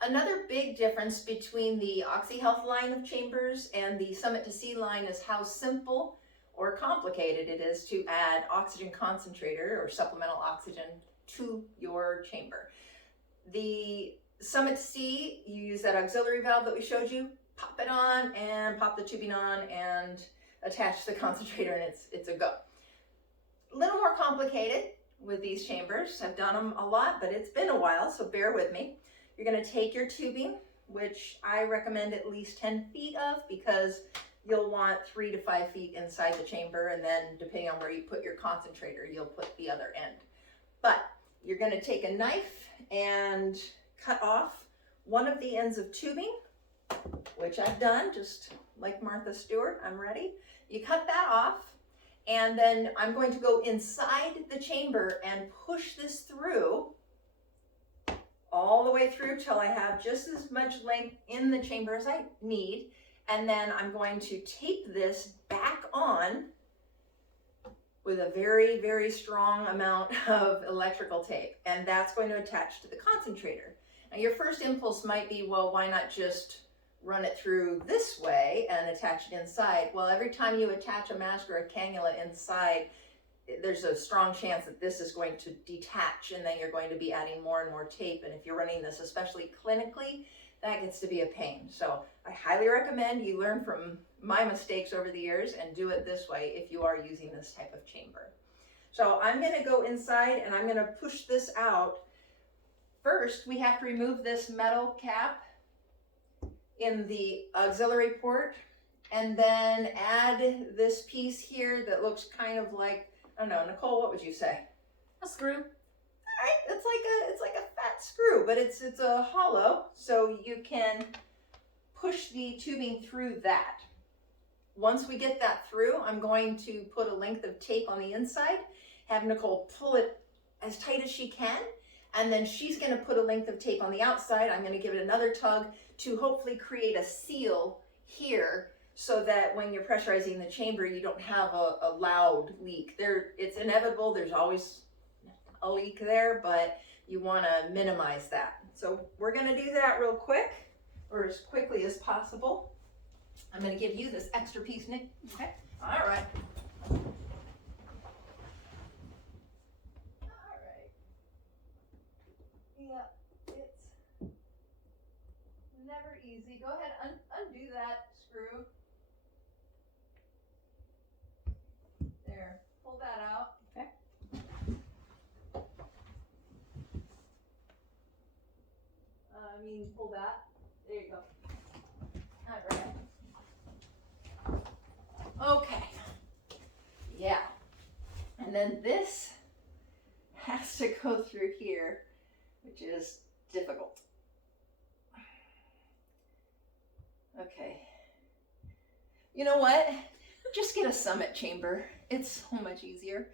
Another big difference between the OxyHealth line of chambers and the Summit to Sea line is how simple or complicated it is to add oxygen concentrator or supplemental oxygen to your chamber. The Summit to Sea, you use that auxiliary valve that we showed you, pop it on and pop the tubing on and attach the concentrator, and it's a go. A little more complicated with these chambers. I've done them a lot, but it's been a while, so bear with me. You're going to take your tubing, which I recommend at least 10 feet of, because you'll want 3 to 5 feet inside the chamber, and then depending on where you put your concentrator, you'll put the other end. But you're going to take a knife and cut off one of the ends of tubing, which I've done, just like Martha Stewart. I'm ready. You cut that off, and then I'm going to go inside the chamber and push this through all the way through till I have just as much length in the chamber as I need. And then I'm going to tape this back on with a very, very strong amount of electrical tape. And that's going to attach to the concentrator. Now your first impulse might be, well, why not just run it through this way and attach it inside? Well, every time you attach a mask or a cannula inside, there's a strong chance that this is going to detach, and then you're going to be adding more and more tape. And if you're running this, especially clinically, that gets to be a pain. So I highly recommend you learn from my mistakes over the years and do it this way if you are using this type of chamber. So I'm going to go inside and I'm going to push this out. First, we have to remove this metal cap in the auxiliary port, and then add this piece here that looks kind of like, I don't know, Nicole, what would you say? A screw. Right, it's like a fat screw, but it's a hollow, so you can push the tubing through that. Once we get that through, I'm going to put a length of tape on the inside, have Nicole pull it as tight as she can, and then she's going to put a length of tape on the outside. I'm going to give it another tug to hopefully create a seal here, so that when you're pressurizing the chamber, you don't have a loud leak. It's inevitable, there's always a leak there, but you want to minimize that. So we're going to do that real quick, or as quickly as possible. I'm going to give you this extra piece, Nick. Okay. All right. All right. Yeah, it's never easy. Go ahead, undo that screw. There, pull that out. Okay. Pull that. There you go. All right. Okay. Yeah. And then this has to go through here, which is difficult. Okay. You know what? Just get a Summit chamber. It's so much easier.